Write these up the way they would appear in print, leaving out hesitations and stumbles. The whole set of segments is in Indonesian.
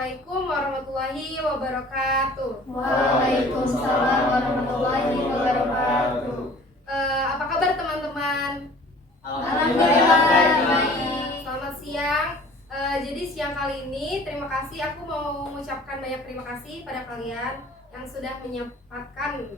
Assalamualaikum warahmatullahi wabarakatuh. Waalaikumsalam warahmatullahi wabarakatuh. Apa kabar teman-teman? Alhamdulillah baik. Selamat siang. Jadi siang kali ini terima kasih, aku mau mengucapkan banyak terima kasih pada kalian yang sudah menyempatkan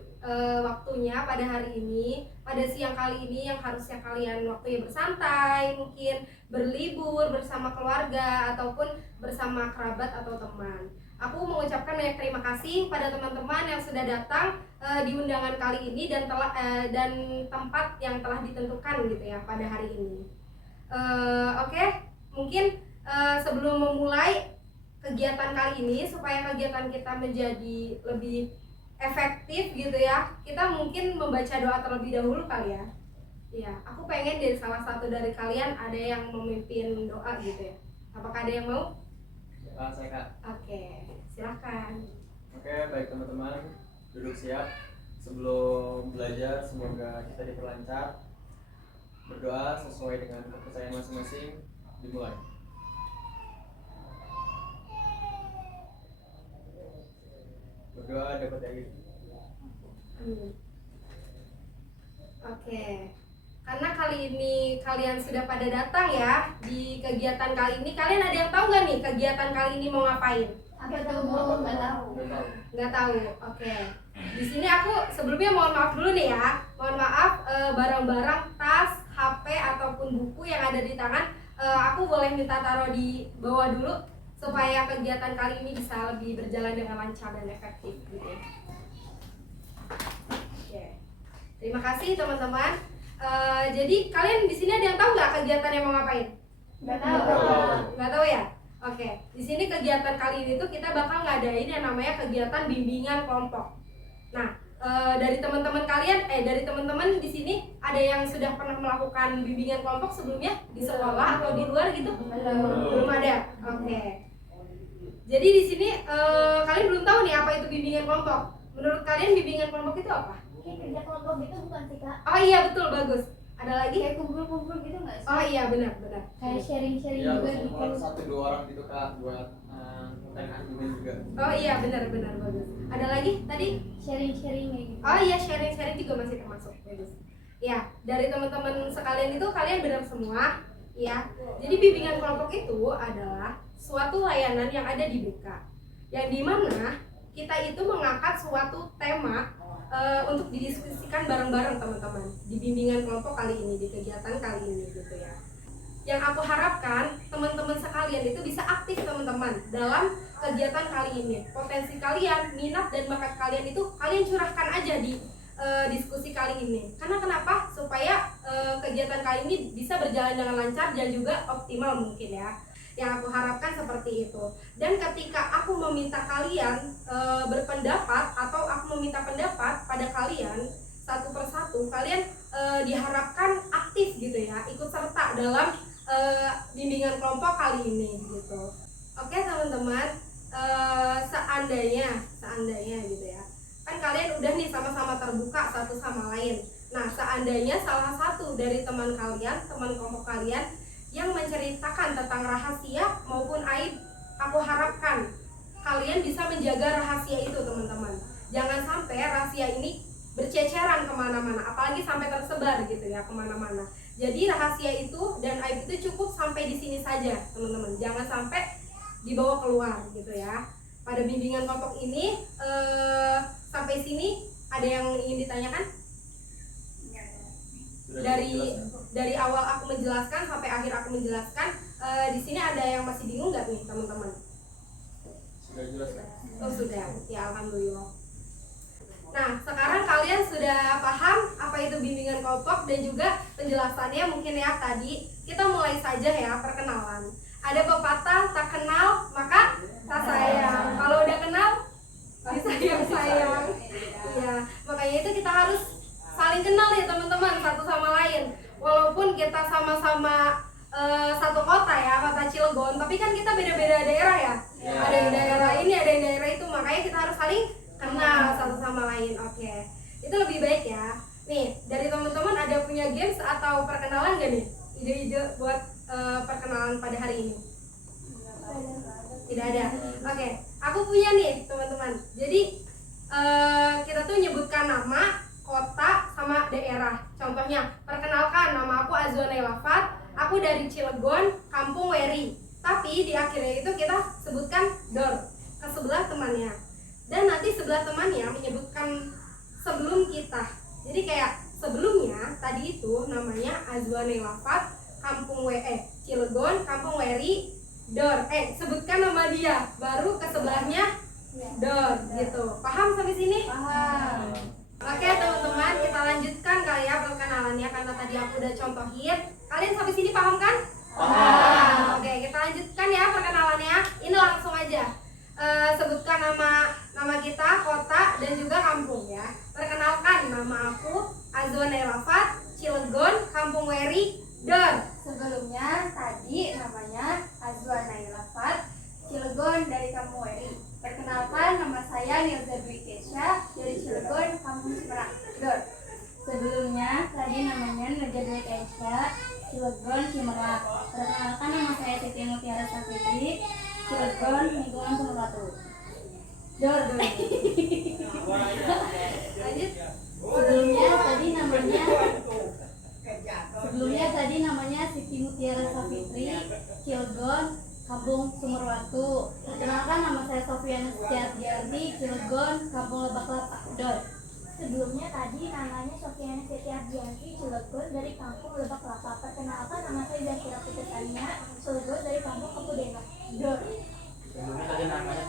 waktunya pada hari ini, pada siang kali ini yang harusnya kalian waktunya bersantai, mungkin berlibur bersama keluarga ataupun bersama kerabat atau teman. Aku mengucapkan banyak terima kasih pada teman-teman yang sudah datang di undangan kali ini dan tempat yang telah ditentukan gitu ya pada hari ini. Oke, mungkin sebelum memulai kegiatan kali ini, supaya kegiatan kita menjadi lebih efektif gitu ya, kita mungkin membaca doa terlebih dahulu kali ya. Iya, aku pengen dari salah satu dari kalian ada yang memimpin doa gitu ya. Apakah ada yang mau? Saya Kak. Oke, silakan. Oke, baik teman-teman, duduk siap. Sebelum belajar, semoga kita diperlancar. Berdoa sesuai dengan kepercayaan masing-masing. Dimulai. Berdoa dapat dari. Oke, karena kali ini kalian sudah pada datang ya di kegiatan kali ini. Kalian ada yang tahu nggak nih kegiatan kali ini mau ngapain? Apa tuh Bu? Nggak tahu. Nggak tahu. Oke. Di sini aku sebelumnya mohon maaf dulu nih ya. Mohon maaf barang-barang, tas, HP ataupun buku yang ada di tangan aku boleh minta taruh di bawah dulu supaya kegiatan kali ini bisa lebih berjalan dengan lancar dan efektif gitu ya. Oke. Terima kasih teman-teman. Jadi kalian di sini ada yang tahu nggak kegiatan yang mau ngapain? Nggak tahu. Nggak tahu ya? Oke. Di sini kegiatan kali ini tuh kita bakal ngadain yang namanya kegiatan bimbingan kelompok. Nah, dari teman-teman kalian, dari teman-teman di sini ada yang sudah pernah melakukan bimbingan kelompok sebelumnya di sekolah atau di luar gitu? Belum ada. Oke. Jadi di sini kalian belum tahu nih apa itu bimbingan kelompok. Menurut kalian bimbingan kelompok itu apa? Kayak kerja kelompok gitu bukan sih Kak? Oh iya betul, bagus. Ada lagi? Kayak kumpul-kumpul gitu nggak sih? Oh iya benar. Kayak sharing-sharing Ya, juga berkumpul gitu. 1-2 orang gitu Kak, buat konten argumen juga. Oh iya benar bagus. Ada lagi tadi? Sharing-sharing kayak gitu. Oh iya, sharing juga masih termasuk, bagus. Ya, dari teman-teman sekalian itu kalian benar semua, ya. Jadi bimbingan kelompok itu adalah suatu layanan yang ada di BK, yang dimana kita itu mengangkat suatu tema untuk didiskusikan bareng-bareng teman-teman di bimbingan kelompok kali ini, di kegiatan kali ini gitu ya. Yang aku harapkan teman-teman sekalian itu bisa aktif teman-teman dalam kegiatan kali ini. Potensi kalian, minat dan bakat kalian itu kalian curahkan aja di diskusi kali ini. Karena kenapa? Supaya kegiatan kali ini bisa berjalan dengan lancar dan juga optimal mungkin ya. Yang aku harapkan seperti itu. Dan ketika aku meminta kalian berpendapat atau aku meminta pendapat pada kalian satu persatu, kalian diharapkan aktif gitu ya, ikut serta dalam bimbingan kelompok kali ini gitu. Oke teman-teman, seandainya gitu ya, kan kalian udah nih sama-sama terbuka satu sama lain. Nah, seandainya salah satu dari teman kelompok kalian yang menceritakan tentang rahasia maupun aib, aku harapkan kalian bisa menjaga rahasia itu teman-teman. Jangan sampai rahasia ini berceceran kemana-mana, apalagi sampai tersebar gitu ya kemana-mana. Jadi rahasia itu dan aib itu cukup sampai di sini saja teman-teman, jangan sampai dibawa keluar gitu ya. Pada bimbingan kelompok ini sampai sini ada yang ingin ditanyakan? Dari awal aku menjelaskan sampai akhir aku menjelaskan, di sini ada yang masih bingung nggak nih teman-teman? Sudah jelas Kak? Oh sudah, ya alhamdulillah. Nah, sekarang kalian sudah paham apa itu bimbingan kelompok dan juga penjelasannya mungkin ya tadi. Kita mulai saja ya perkenalan. Ada pepatah, tak kenal maka tak sayang. Kalau udah kenal, disayang-sayang. Iya, makanya itu kita harus saling kenal ya teman-teman satu sama lain. Walaupun kita sama-sama satu kota ya, kota Cilegon, tapi kan kita beda-beda daerah ya. Ada yang daerah ini, ada yang daerah itu, makanya kita harus saling kenal satu sama lain. Oke, itu lebih baik ya. Nih, dari teman-teman ada punya games atau perkenalan gak nih? Ide-ide buat perkenalan pada hari ini? Tidak ada. Oke, aku punya nih teman-teman. Jadi kita tuh nyebutkan nama, kota, sama daerah. Contohnya, perkenalkan, nama aku Azwa Nailafat, aku dari Cilegon, Kampung Weri. Tapi di akhirnya itu kita sebutkan Dor ke sebelah temannya. Dan nanti sebelah temannya menyebutkan sebelum kita. Jadi kayak sebelumnya tadi itu namanya Azwa Nailafat, Cilegon, Kampung Weri, Dor. Sebutkan nama dia, baru ke sebelahnya Dor gitu. Paham sampai sini? Paham. Oke teman-teman, kita lanjutkan kali ya perkenalannya karena tadi aku udah contohin. Kalian sampai sini paham kan? Paham. Oke, kita lanjutkan ya perkenalannya. Ini langsung aja. Sebutkan nama kita, kota, dan juga kampung ya. Perkenalkan, nama aku Azwa Nailafat, Cilegon, Kampung Weri, Dor. Sebelumnya tadi namanya Azwa Nailafat, Cilegon dari Kampung Weri. Perkenalkan, nama saya Nilza Dwi Kesha dari Cilegon, Kampung Ciperak, Dor. Sebelumnya tadi namanya Nilza Dwi Kesha, Cilegon, Cimerak. Perkenalkan, nama saya Siti Mutiara Safitri, Cilegon, lingkungan Sumberwatu. Dor. Lanjut. Sebelumnya tadi namanya Siti Mutiara Safitri, Cilegon, Kampung Sumberwatu. Perkenalkan, nama saya Sofiana Setiardiarti, Cilegon, Kampung Lebak Lapa, Dor. Sebelumnya tadi namanya Sofiana Setiardiarti, Cilegon dari Kampung Lebak Lapa. Perkenalkan, nama saya Zakira Putesania, Cilegon dari Kampung Kepudena, Dor. Sebelumnya tadi namanya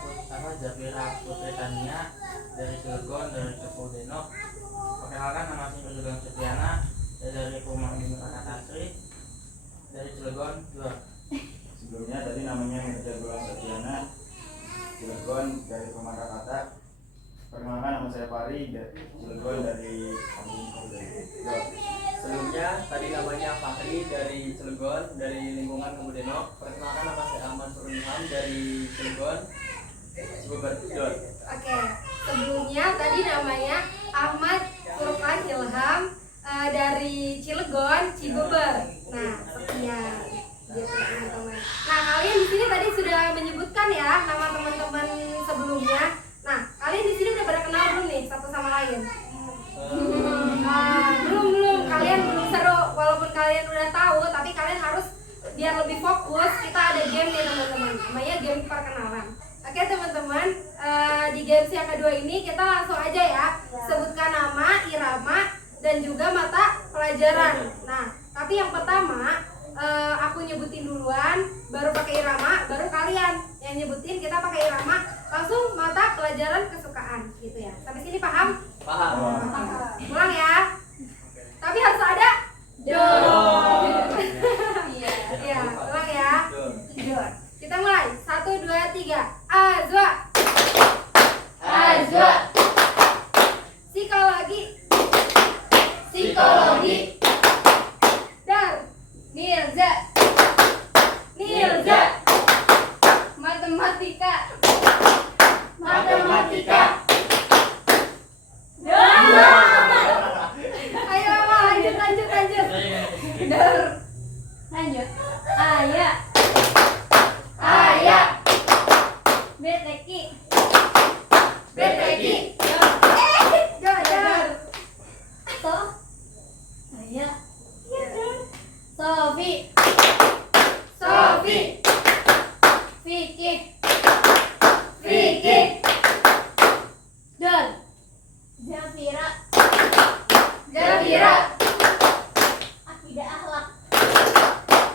Zafira Putri Tania dari Cilegon dari Kepudeno. Perkenalkan, nama saya Julian Setiana dari Rumah Bimika Katasri dari Cilegon, Dor. Sebelumnya tadi namanya Mirza Gulam Setiana, Cilegon dari Pemangka Kata. Perkenalkan, nama saya Pari dari Cilegon dari Kampung Kepudeno. Sebelumnya tadi namanya Fahri dari Cilegon, dari lingkungan Kebudeno. Perkenalkan, nama saya Ahmad Surunham dari Cilegon, Cibeber, Dor. Oke, sebelumnya tadi namanya Ahmad Furqan Ilham dari Cilegon, Cibeber. Nah, sekian gitu teman-teman. Nah, kalian di sini tadi sudah menyebutkan ya nama teman-teman sebelumnya. Nah, kalian di sini udah pada kenal belum nih satu sama lain? Belum. Kalian belum seru. Walaupun kalian udah tahu, tapi kalian harus biar lebih fokus. Kita ada game nih teman-teman. Namanya game perkenalan. Oke teman-teman, di games yang kedua ini kita langsung aja ya. Sebutkan nama, irama, dan juga mata pelajaran. Nah, tapi yang pertama aku nyebutin duluan, baru pakai irama, baru kalian yang nyebutin. Kita pakai irama, langsung mata pelajaran kesukaan gitu ya. Sampai sini paham? Paham? Ulang ya. Tapi harus ada Dor. Iya, ulang ya. Dor. Kita mulai. 1, 2, 3. Azwa. Psikologi. Dar. Nilza. Matematika. Ayo lanjut. Dar. Lanjut. Ayah. BTK. Dar. Ayah. Sofi. Vicky. Dor. Zafira.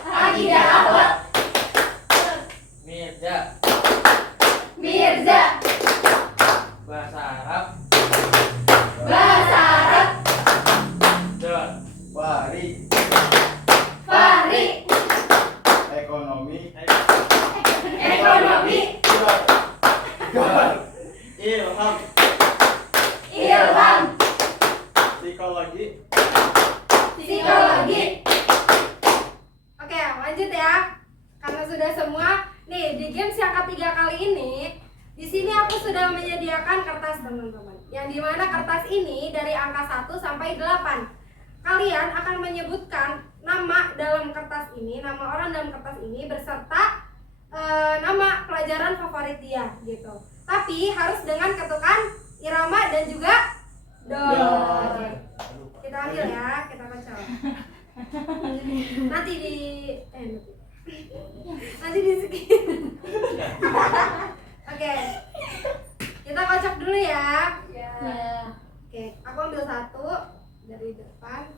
Akidah akhlak. Mirza. Mirza. Bahasa Arab, Dor. Fahri. Ekonomi. Ilham. Psikologi. Oke, lanjut ya. Karena sudah semua, nih di games yang ketiga kali ini, di sini aku sudah menyediakan kertas teman-teman. Yang dimana kertas ini dari angka 1 sampai 8. Kalian akan menyebutkan nama dalam kertas ini, nama orang dalam kertas ini beserta nama pelajaran pelajaran favorit dia gitu. Tapi harus dengan ketukan irama dan juga dor. Kita ambil ya, kita kocok. Nanti di skip. Oke. Kita kocok dulu ya. Ya. Oke, aku ambil satu dari depan.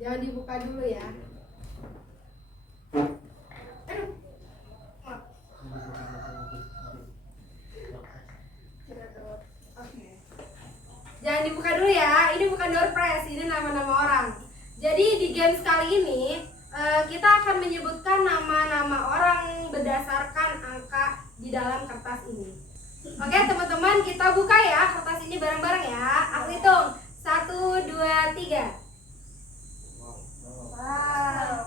Jangan dibuka dulu ya. Aduh. Oke. Jangan dibuka dulu ya. Ini bukan door prize, ini nama-nama orang. Jadi di games kali ini kita akan menyebutkan nama-nama orang berdasarkan angka di dalam kertas ini. Oke teman-teman, kita buka ya kertas ini bareng-bareng ya. Aku hitung 1, 2, 3.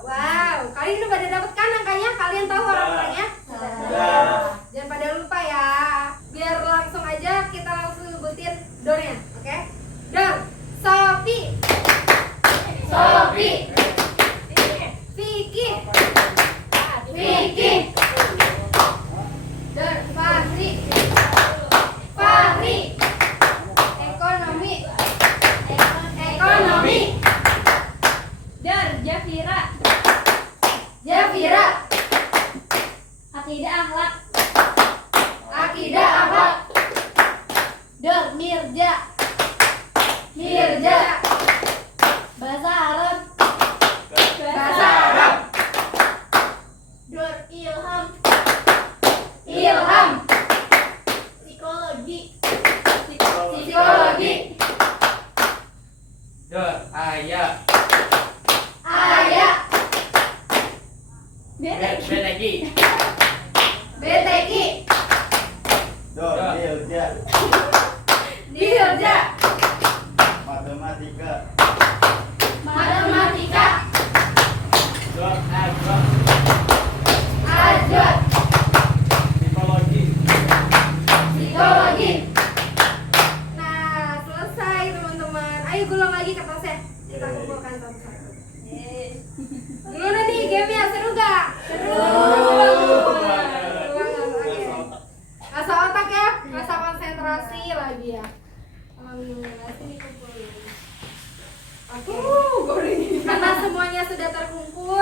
Wow, kalian udah pada dapet kan angkanya? Kalian tahu orang-orangnya? Jangan pada lupa ya. Biar langsung aja kita langsung sebutin dornya, oke? Dor, Sophie, Vicky, Dor, Fahri, ekonomi, Dor, Jafira, Akidah akhlak, Dor, Mirja, Bahasa Arab, Dor, Ilham, Psikologi, Dor, Ayah, BTG, Dor, Dilja, matematika, Dor, Agro, Azwar, psikologi. Nah, selesai teman-teman. Ayo gulung lagi kertasnya. Kita kumpulkan satu-satu. Gimana nih gamenya? Seru gak? Seru. Ngasah otak ya, ngasah konsentrasi lagi ya. Alhamdulillah, sini kumpulin. Oke. Karena semuanya sudah terkumpul,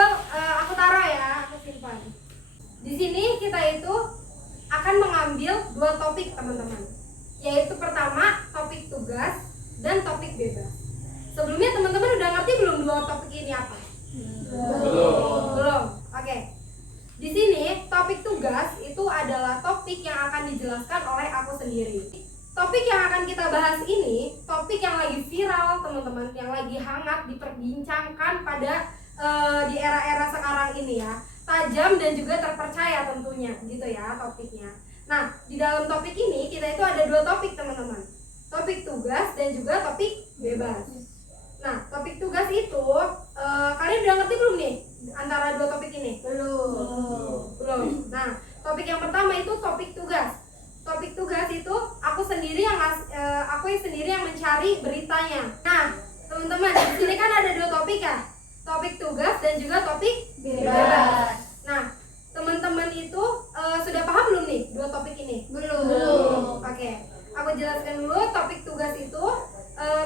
aku taruh ya, aku simpan. Di sini kita itu akan mengambil 2 topik teman-teman, yaitu pertama topik tugas dan topik bebas. Sebelumnya teman-teman udah ngerti belum 2 topik ini apa? Belum. Oke. Di sini topik tugas itu adalah topik yang akan dijelaskan oleh aku sendiri. Topik yang akan kita bahas ini topik yang lagi viral teman-teman, yang lagi hangat diperbincangkan pada di era-era sekarang ini ya. Tajam dan juga terpercaya tentunya gitu ya topiknya. Nah, di dalam topik ini kita itu ada 2 topik teman-teman. Topik tugas dan juga topik bebas. Nah, topik tugas itu kalian udah ngerti belum nih antara 2 topik ini? Belum. Nah, topik yang pertama itu topik tugas. Topik tugas itu aku sendiri yang mencari beritanya. Nah, teman-teman, di sini kan ada 2 topik ya. Topik tugas dan juga topik bebas. Nah, teman-teman itu sudah paham belum nih 2 topik ini? Belum. Oke. Aku jelaskan dulu. Topik tugas itu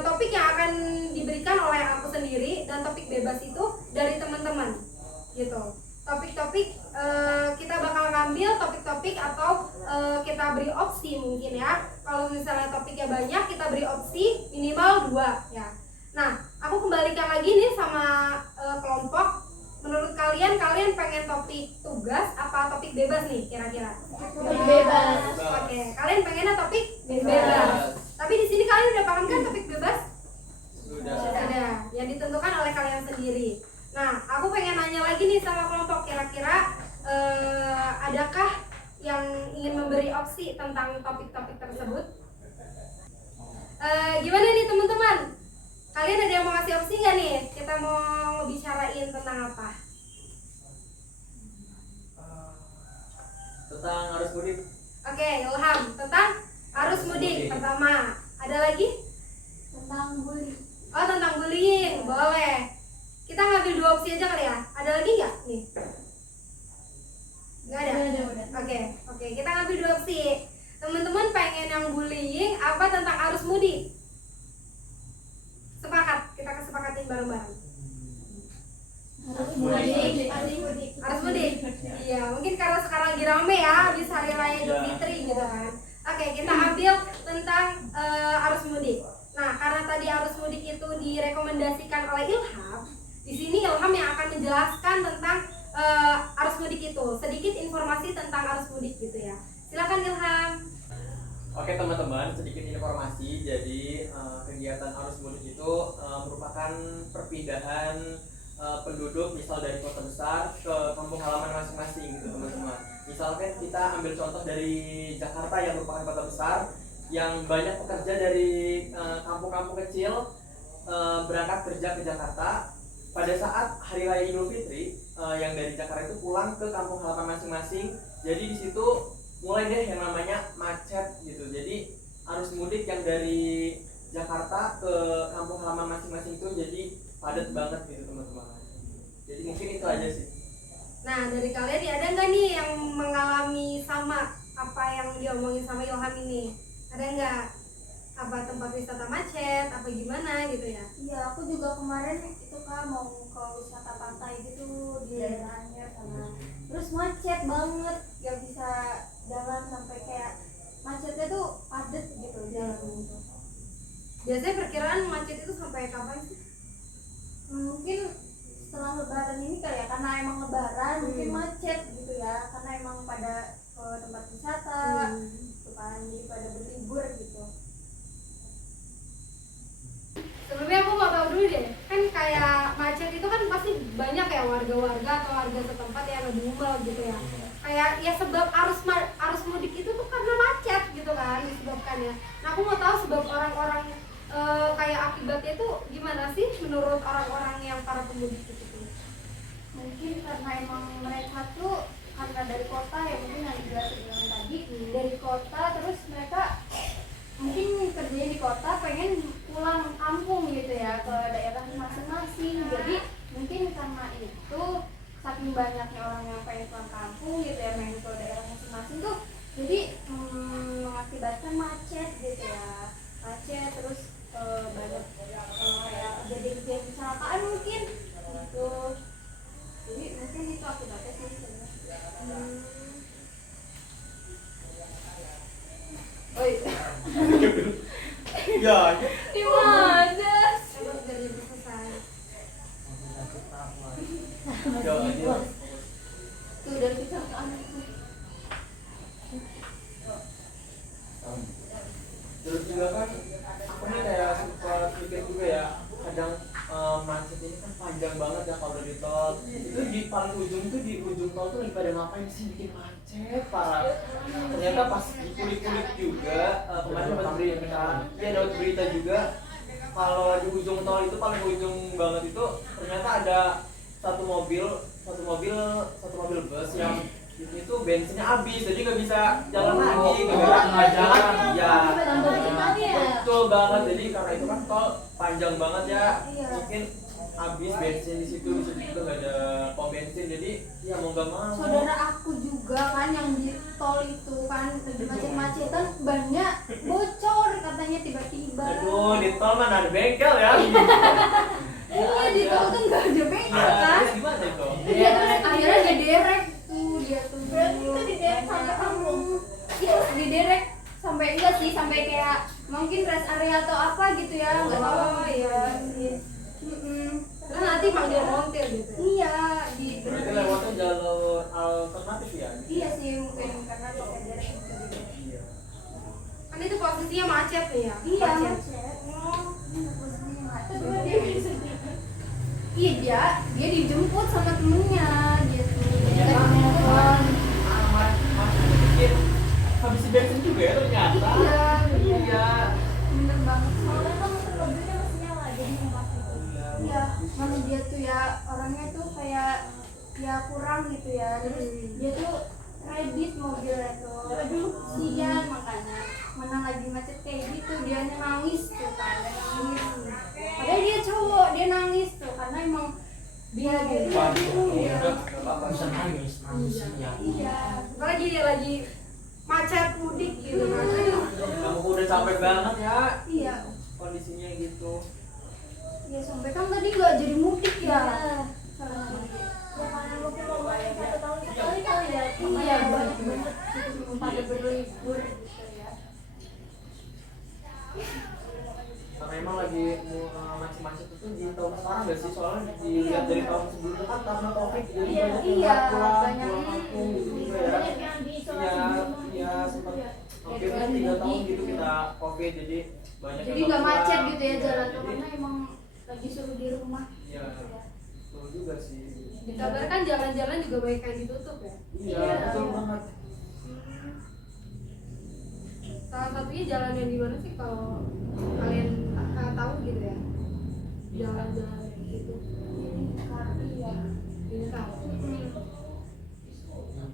topik yang akan diberikan oleh aku sendiri, dan topik bebas itu dari teman-teman gitu. Topik-topik kita bakal ngambil topik-topik atau kita beri opsi mungkin ya. Kalau misalnya topiknya banyak, kita beri opsi minimal 2 ya. Nah, aku kembalikan lagi nih sama kelompok. Menurut kalian pengen topik tugas apa topik bebas nih kira-kira? Bebas. Oke, kalian pengennya topik bebas. Tapi di sini kalian udah paham kan topik bebas? Sudah. Yang ditentukan oleh kalian sendiri. Nah, aku pengen nanya lagi nih sama kelompok, kira-kira adakah yang ingin memberi opsi tentang topik-topik tersebut? Gimana nih teman-teman? Kalian ada yang mau ngasih opsi nggak nih? Kita mau bicarain tentang apa? Tentang arus mudik. Oke, Ilham, tentang arus mudik pertama. Ada lagi? Tentang bully. Oh, tentang bullying, boleh. Kita ngambil 2 opsi aja kali ya. Ada lagi nggak nih? Nggak ada. Oke, kita ngambil 2 opsi. Teman-teman pengen yang bullying apa tentang arus mudik? Sepakat, kita kesepakatin bareng-bareng. Arus mudik. Iya, mungkin karena sekarang lagi rame ya, habis hari raya Idul Fitri gitu kan. Oke, kita ambil tentang arus mudik. Nah, karena tadi arus mudik itu direkomendasikan oleh Ilham, di sini Ilham yang akan menjelaskan tentang arus mudik itu. Sedikit informasi tentang arus mudik gitu ya. Silakan Ilham. Oke teman-teman, sedikit informasi. Jadi kegiatan arus mudik itu merupakan perpindahan penduduk misal dari kota besar ke kampung halaman masing-masing gitu teman-teman. Misalkan kita ambil contoh dari Jakarta yang merupakan kota besar yang banyak pekerja dari kampung-kampung kecil berangkat kerja ke Jakarta. Pada saat hari raya Idul Fitri yang dari Jakarta itu pulang ke kampung halaman masing-masing. Jadi di situ mulai deh yang namanya macet gitu. Jadi arus mudik yang dari Jakarta ke kampung halaman masing-masing itu jadi padat banget gitu teman-teman. Jadi mungkin itu aja sih. Nah, dari kalian nih ada nggak nih yang mengalami sama apa yang diomongin sama Ilham ini? Ada nggak? Apa tempat wisata macet? Apa gimana gitu ya? Iya, aku juga kemarin itu Kak mau ke wisata pantai gitu di daerahnya sana. Terus macet banget, gak bisa jalan sampai kayak macetnya tuh padat gitu jalan itu. Biasanya perkiraan macet itu sampai kapan sih? Mungkin setelah lebaran ini kali ya, karena emang lebaran mungkin macet gitu ya, karena emang pada ke tempat wisata gitu kan, jadi pada berlibur gitu. Sebelumnya aku mau tahu dulu deh, kan kayak macet itu kan pasti banyak ya warga-warga atau warga setempat yang ngedumel gitu ya. Kayak ya sebab arus mudik itu tuh karena macet gitu kan disebabkannya. Nah aku mau tahu sebab orang-orang kayak akibatnya itu gimana sih menurut orang-orang yang para pemudik itu? Mungkin karena emang mereka tuh karena dari kota ya, mungkin yang bilang tadi dari kota, terus mereka mungkin kerjanya di kota pengen pulang kampung gitu ya ke daerah masing-masing. Jadi mungkin karena itu saking banyaknya orang yang pengen pulang kampung gitu ya, pengen ke daerah masing-masing tuh jadi mengakibatkan macet gitu ya, macet terus banyak kayak kejadian kecelakaan mungkin gitu. Jadi mungkin itu akibatnya sih sebenarnya. Oi, Ya, Gimana? emang dari selesai. Tuh dari kecelakaan itu. terus juga kan aku nih kayak suka pikir juga ya, kadang macet ini kan panjang banget ya kalau di tol. Itu di paling ujung tuh, di ujung tol tuh lagi pada ngapain sih bikin macet parah. Ternyata pas dikulik-kulik juga kemarin dapat berita, iya dapat berita juga kalau di ujung tol itu paling ujung banget itu ternyata ada satu mobil bus yang itu bensinnya habis, jadi nggak bisa jalan lagi, nggak jalan. Iya, betul banget. Jadi karena itu kan tol panjang banget ya, mungkin habis bensin di situ juga nggak ada pom bensin, jadi ya mau nggak mau. Saudara aku juga kan yang di tol itu kan lagi macet-macetan, bannya bocor katanya tiba-tiba. Aduh, di tol mana ada bengkel ya? Iya, di tol kan nggak ada bengkel kan? Terus gimana itu? Dia terus akhirnya diderek tuh, dia tuh. Berarti itu diderek sampai kampung. Iya, diderek sampai enggak sih, sampai kayak mungkin rest area atau apa gitu ya, nggak tahu. Oh iya. Terus nanti manggil montir gitu. Iya, di Berarti lewatnya jalur alternatif ya? Iya sih, mungkin karena pakai derek gitu. Iya. Kan itu posisinya macet nih ya. Iya, Macet. macet. Iya, dia dijemput sama temennya gitu. Dia telepon. Masih bikin habisin bensin juga ya ternyata. Iya. Bener banget. Soalnya kan mobilnya masih nyala, jadi nembak gitu. Iya, mana dia tuh ya orangnya tuh kayak ya kurang gitu ya. Terus dia tuh kredit mobilnya tuh. Aduh, kasihan makanya. Mana lagi macet kayak gitu, dia nangis tuh kan, nangis. Padahal dia cowok, dia nangis tuh karena emang dia gitu. Bisa nangis. Iya. Iya. Apalagi dia lagi macet mudik gitu kan. Aduh. Kamu udah capek banget ya Iya. kondisinya gitu. Ya sampai kan tadi nggak jadi mudik ya. Salah. Ya karena mungkin momen 1 tahun sekali kali ya. Iya, banyak banget pada berlibur gitu ya. Karena emang lagi macet-macet itu di tahun sekarang gak sih? Soalnya dilihat dari tahun sebelumnya kan karena covid jadi Iya, banyak yang iya, nggak pulang banyak. kampung gitu juga ya. Banyak yang diisolasi Iya, di rumah. iya sempat Iya. hampir Ya, 3 tahun mudik. gitu kita covid jadi banyak Jadi yang nggak pulang. macet gitu ya Iya, jalan jadi- karena emang lagi suruh di rumah. Iya, betul juga sih. Dikabarkan jalan-jalan juga banyak yang ditutup ya. Iya, betul banget. Salah satunya jalan yang di mana sih kalau kalian tahu gitu ya? Jalan-jalan gitu. Iya. Ini tahu.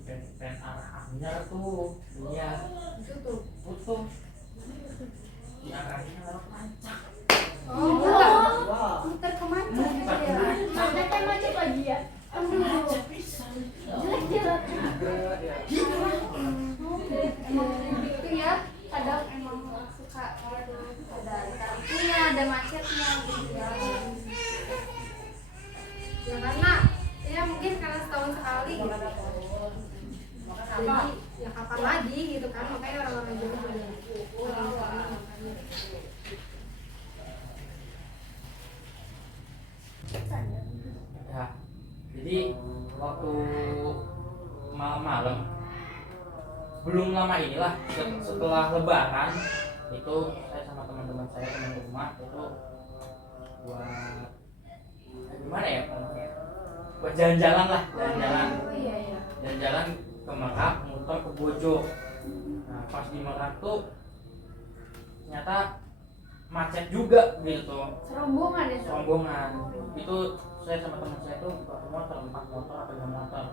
Pen arah Anyar tuh iya Ditutup. putus di arahnya lewat Lancak. Oh, Wah, Muter kemana gitu ya? Macet kan macet lagi ya. Macet pisan. Jelek jalan. juga ya. Emang itu ya kadang emang suka gitu ada itunya ada macetnya gitu ya. Ya karena ya mungkin karena setahun sekali gitu. Jadi ya kapan lagi gitu kan, makanya orang-orang juga pada sering sekali makanya. Ya, jadi waktu malam-malam belum lama inilah setelah Lebaran itu saya sama teman-teman saya teman rumah itu buat gimana ya ngomongnya? Buat jalan-jalan lah, jalan-jalan, Oh iya iya. jalan-jalan ke Merak, muter ke Bojo. Nah pas di Merak tuh ternyata macet juga gitu, Serombongan itu. rombongan. Itu saya sama teman saya tuh pakai motor, 4 motor atau 5 motor.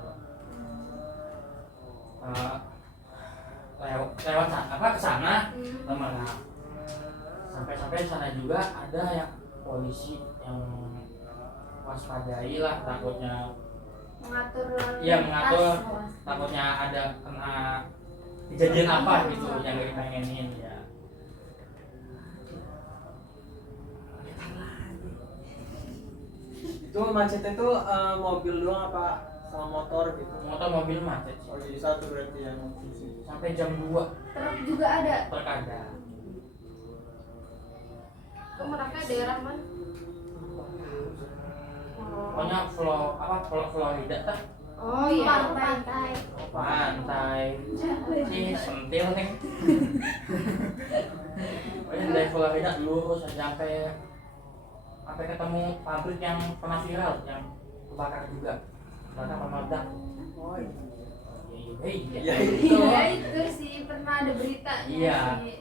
Lewat apa ke sana ke Merak. Sampai di sana juga ada yang polisi yang waspadai lah takutnya Mengatur iya lintas. mengatur takutnya ada kena kejadian apa gitu yang gak dipengenin ya. Itu macetnya tuh mobil doang apa sama motor gitu? Motor mobil macet sih. Oh jadi satu berarti yang Sampai jam 2 Truk juga ada. terkadang. Itu Meraknya daerah mana? Pokoknya Florida kan Oh iya. Pantai. pantai sih sentil nih. Pokoknya dari Florida lurus aja sampai ketemu pabrik yang pernah viral yang kebakar juga, kebakar meledak. Oh Iya. iya itu. Iya itu sih pernah ada beritanya Iya. sih.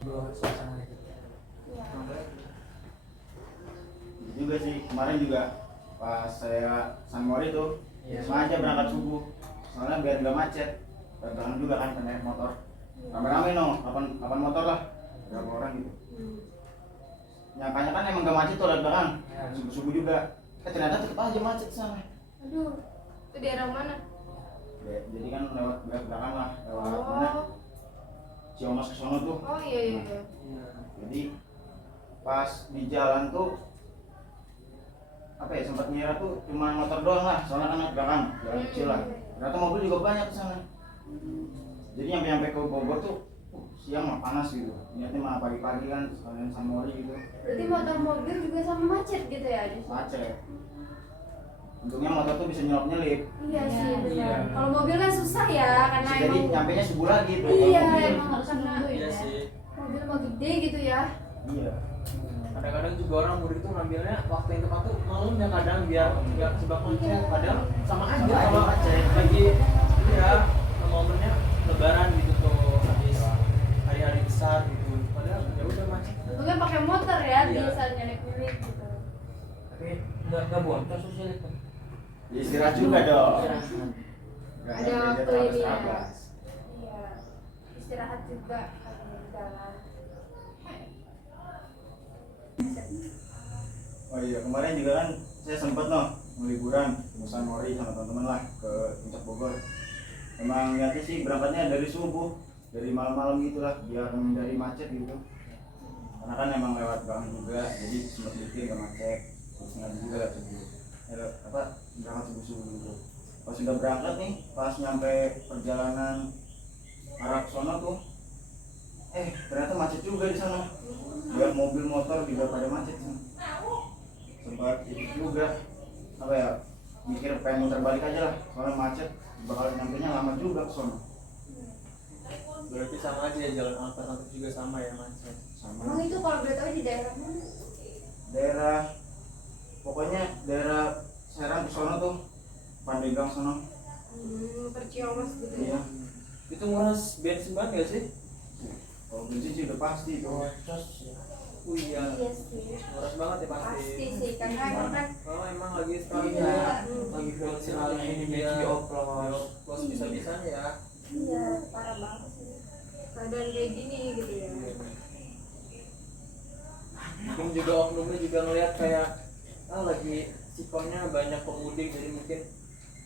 Belum suasana gitu. Iya. Juga sih kemarin juga pas saya San Mori tuh Iya. sengaja berangkat subuh soalnya biar nggak macet. Berangkat juga kan naik motor rame-rame no 8 motor lah berapa orang gitu. Nyangkanya kan emang nggak macet tuh lewat belakang Ya. subuh juga ternyata tetep aja macet sana. Aduh, itu daerah mana? Jadi kan lewat belakang lah lewat mana Oh, Ciamas ke sono tuh. oh iya iya. iya. Jadi pas di jalan tuh apa ya sempat ngira tuh cuma motor doang lah soalnya kan naik belakang jalan kecil lah. Ternyata mobil juga banyak ke sana. Jadi nyampe ke Bogor tuh siang mah panas gitu. Niatnya mah pagi-pagi kan sekalian San Mori gitu. Berarti motor mobil juga sama macet gitu ya di sini? Macet. Untungnya motor tuh bisa nyelip-nyelip. Iya sih benar. Iya. Kalau mobil kan susah ya karena Jadi emang nyampenya subuh lagi tuh. iya kalau mobil. emang harus nunggu Iya ya. sih. Mobil mau gede gitu ya. Iya. Kadang-kadang juga orang mudik tuh ngambilnya waktu yang tepat tuh malam ya kadang biar nggak kejebak macet. Padahal sama aja Sama aja sama macet. lagi ya momennya Lebaran gitu tuh habis hari-hari besar gitu. Padahal ya udah macet. Untungnya pakai motor ya Iya. biasanya naik kulit gitu. Tapi nggak boncos sih itu. Ya, istirahat juga dong. Iya. Nggak Ada sampai waktu dia terlalu ini ya. strabas. Iya. Istirahat juga kalau di jalan. Oh iya kemarin juga kan saya sempet mau liburan Musa Mori sama teman-teman lah ke Puncak Bogor. Emang niatnya sih berangkatnya dari subuh, dari malam-malam gitulah biar menghindari macet gitu. Karena kan emang lewat gang juga, jadi sempat mikir gak macet. Terus nggak juga gak subuh. Berangkat subuh-subuh gitu. Pas sudah berangkat nih, pas nyampe perjalanan arah ke sono tuh, ternyata macet juga di sana. Lihat mobil motor juga pada macet sih. Sempat itu juga mikir pengen muter balik aja lah, soalnya macet bakal nyampenya lama juga ke sono. Berarti sama aja ya, jalan alternatif juga sama ya macet. Emang Sama itu kalau boleh tahu di daerah mana? daerah, pokoknya daerah Serang ke sono tuh, Pandeglang sono. Perciomas gitu Iya. ya. Itu nguras bensin banget gak sih? Kalau bensin sih udah pasti itu. Bocos ya. Iya, Iya sih. nguras banget ya pasti. Pasti sih, karena emang kan Oh emang lagi sekali Iya. ya. Lagi bensin lagi ini bensin dioplos. Dioplos bisa-bisanya ya. iya parah banget sih. Keadaan kayak gini gitu ya. Mungkin juga oknumnya juga ngeliat kayak lagi sikonnya banyak pemudik, jadi mungkin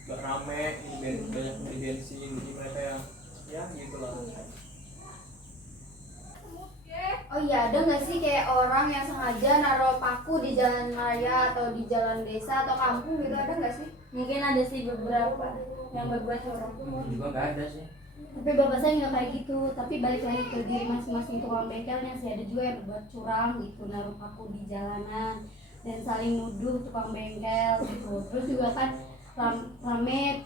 gak rame, banyak beli bensin, jadi mereka yang ya gitulah. Oh iya, ada nggak sih kayak orang yang sengaja naruh paku di jalan raya atau di jalan desa atau kampung gitu, ada nggak sih? Mungkin ada sih beberapa yang berbuat curang. Juga nggak ada sih. Tapi bapak saya nggak kayak gitu. Tapi balik lagi ke diri masing-masing tukang bengkelnya sih, ada juga yang berbuat curang gitu, naruh paku di jalanan dan saling nuduh tukang bengkel gitu. Terus juga kan rame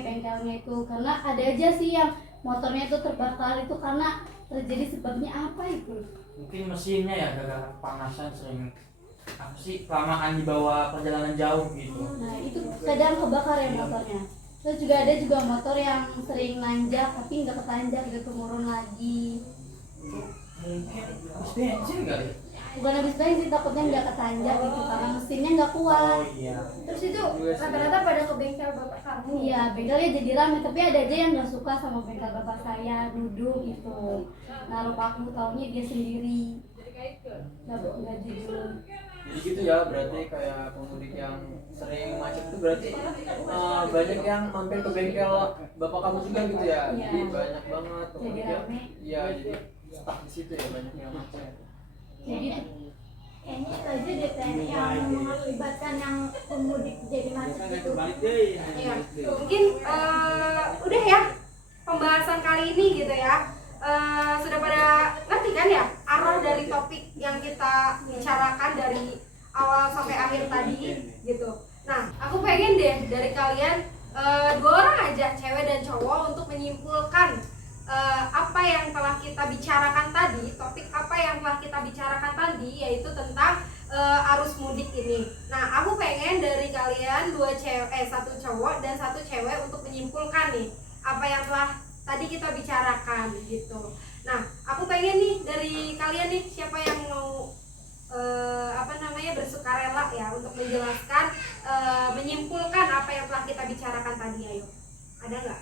bengkelnya itu, karena ada aja sih yang motornya itu terbakar itu karena terjadi sebabnya apa itu? Mungkin mesinnya ya gara-gara kepanasan sering kelamaan dibawa perjalanan jauh gitu. Nah itu kadang kebakar ya motornya. Terus juga ada juga motor yang sering nanjak tapi nggak ketanjak gitu, turun lagi. Mungkin habis bensin kali. Bukan habis bensin, takutnya nggak ketanjak gitu karena mesinnya nggak kuat. Oh iya. Terus itu rata-rata pada ke bengkel bapak kamu. Iya, bengkelnya jadi rame, tapi ada aja yang nggak suka sama bengkel bapak saya, nuduh gitu. Naruh paku, taunya dia sendiri. Nggak jujur. Jadi gitu ya, berarti kayak pemudik yang sering macet itu berarti banyak yang mampir ke bengkel bapak kamu juga gitu ya. Iya. Jadi banyak banget Jadi pemudik yang rame. iya jadi stuck di situ ya, banyak yang macet. Jadi Kayaknya itu aja deh Teh, yang mengakibatkan yang pemudik jadi macet gitu. Iya. Mungkin udah ya pembahasan kali ini gitu ya. Sudah pada ngerti kan ya arah dari topik yang kita bicarakan dari awal sampai akhir tadi gitu. Nah, aku pengen deh dari kalian 2 orang aja, cewek dan cowok, untuk menyimpulkan apa yang telah kita bicarakan tadi, topik apa yang telah kita bicarakan tadi, yaitu tentang arus mudik ini. Nah, aku pengen dari kalian 1 cowok dan 1 cewek untuk menyimpulkan nih apa yang telah tadi kita bicarakan gitu. Nah, aku pengen nih dari kalian nih, siapa yang mau bersukarela ya untuk menjelaskan, menyimpulkan apa yang telah kita bicarakan tadi. Ayo, ada nggak?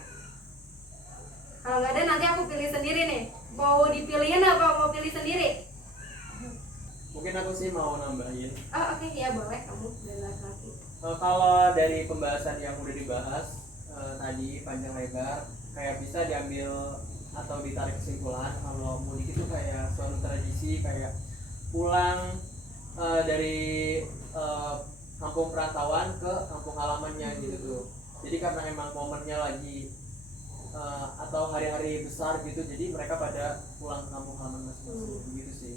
Kalau nggak ada nanti aku pilih sendiri nih. Mau dipilihin apa mau pilih sendiri? Mungkin aku sih mau nambahin. Oh oke, ya boleh, kamu dari laki-laki. Kalau dari pembahasan yang udah dibahas tadi panjang lebar, kayak bisa diambil atau ditarik kesimpulan kalau mudik itu kayak suatu tradisi, kayak pulang dari kampung perantauan ke kampung halamannya gitu tuh. Jadi karena emang momennya lagi atau hari-hari besar gitu, jadi mereka pada pulang ke kampung halaman masing-masing gitu sih.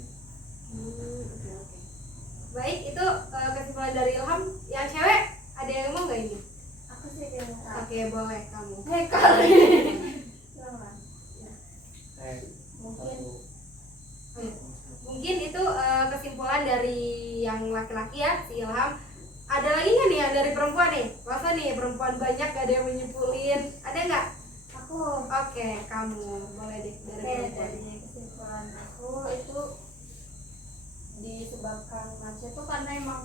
Oke. Baik, itu kesimpulan dari Ilham. Yang cewek ada yang mau nggak ini? Aku sih kayaknya. Oke, boleh kamu. Hei kali. Mungkin mungkin itu kesimpulan dari yang laki-laki ya, si Ilham. Ada lagi nggak nih yang dari perempuan nih? Masa nih perempuan banyak gak ada yang menyimpulin? Ada nggak? Aku. Oke, kamu boleh deh dari perempuan. Dari kesimpulan aku itu disebabkan macet itu karena emang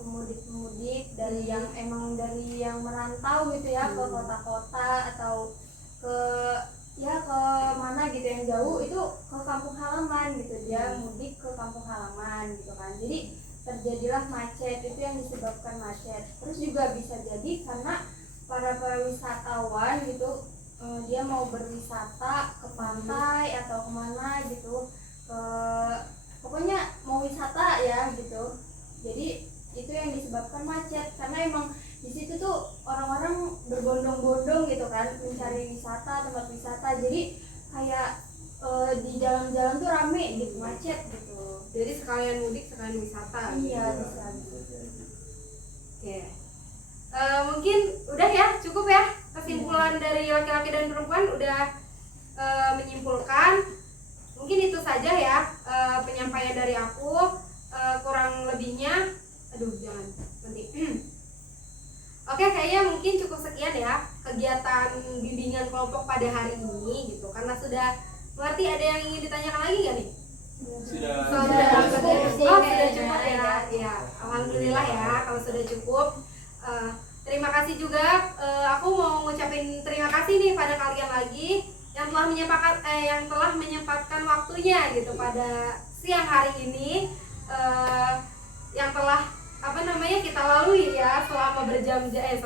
pemudik dari yang merantau gitu ya, ke kota-kota atau ke mana gitu yang jauh, itu ke kampung halaman gitu, dia mudik ke kampung halaman gitu kan. Jadi terjadilah macet, itu yang disebabkan macet. Terus juga bisa jadi karena para wisatawan gitu, dia mau berwisata ke pantai atau kemana gitu, pokoknya mau wisata ya gitu. Jadi itu yang disebabkan macet karena emang di situ tuh orang-orang berbondong-bondong gitu kan mencari wisata, tempat wisata. Jadi kayak di jalan-jalan tuh rame gitu, macet gitu. Jadi sekalian mudik sekalian wisata. Iya, gitu. bisa. Oke. Mungkin udah ya, cukup ya kesimpulan dari laki-laki dan perempuan udah menyimpulkan. Mungkin itu saja ya penyampaian dari aku. Kurang lebihnya, aduh jangan nanti. Oke, kayaknya mungkin cukup sekian ya kegiatan bimbingan kelompok pada hari ini gitu. Karena sudah mengerti, ada yang ingin ditanyakan lagi nggak nih? Sudah. Sudah cukup ya. Ya, alhamdulillah ya kalau sudah cukup. Terima kasih juga. Aku mau ngucapin terima kasih nih pada kalian lagi yang telah menyempatkan waktunya gitu pada siang hari ini, yang telah kita lalui ya selama berjam-jam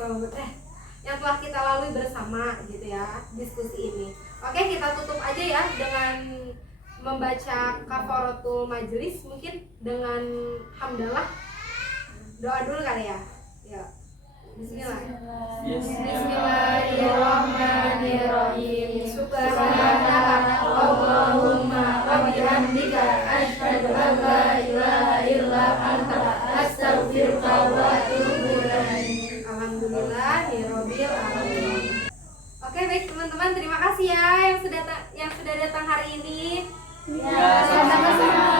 yang telah kita lalui bersama gitu ya diskusi ini. Oke, kita tutup aja ya dengan membaca kafaratul majelis, mungkin dengan hamdalah. Doa dulu kali ya. Ya. Bismillah. Bismillahirrahmanirrahim. Subhanaka Allahumma wa bihamdika asyhadu an la ilaha illa anta astaghfiruka wa atubu ilaik. Alhamdulillahirabbil alamin. Oke, baik teman-teman, terima kasih ya yang sudah datang hari ini. Ya, sama-sama.